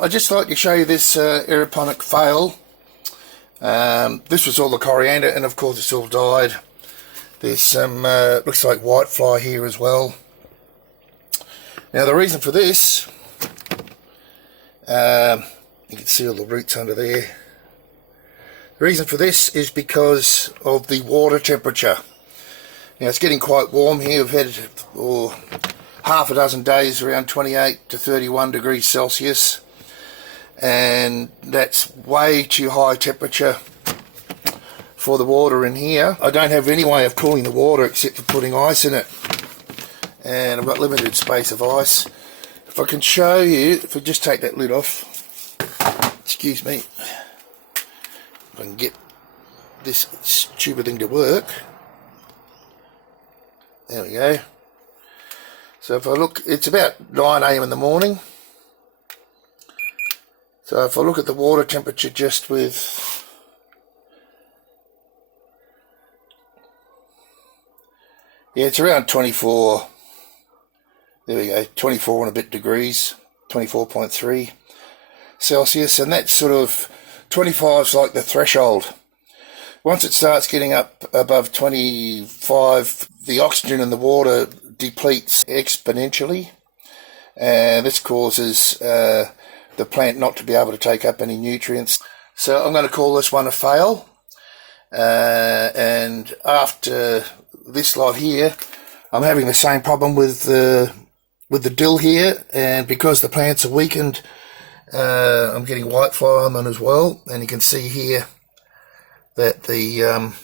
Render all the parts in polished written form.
I'd just like to show you this aeroponic fail. This was all the coriander, and of course it's all died. There's some, looks like whitefly here as well. Now the reason for this, you can see all the roots under there. The reason for this is because of the water temperature. Now it's getting quite warm here. We've had half a dozen days around 28 to 31 degrees Celsius, and that's way too high temperature for the water in here. I don't have any way of cooling the water except for putting ice in it, and I've got limited space of ice. If I can show you, if I just take that lid off, excuse me, if I can get this stupid thing to work. There we go. So if I look, it's about 9 AM in the morning. So if I look at the water temperature just with, yeah, it's around 24, there we go, 24 and a bit degrees, 24.3 Celsius, and that's sort of, 25 is like the threshold. Once it starts getting up above 25, the oxygen in the water depletes exponentially, and this causes the plant not to be able to take up any nutrients. So I'm going to call this one a fail, and after this lot here, I'm having the same problem with the dill here, and because the plants are weakened, I'm getting whitefly on them as well. And you can see here that the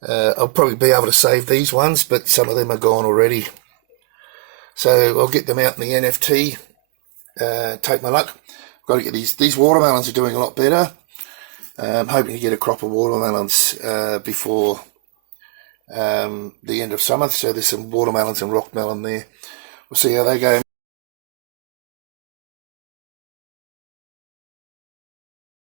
I'll probably be able to save these ones, but some of them are gone already. So I'll get them out in the NFT, take my luck. I've got to get these watermelons are doing a lot better. I'm hoping to get a crop of watermelons before the end of summer. So there's some watermelons and rock melon there. We'll see how they go.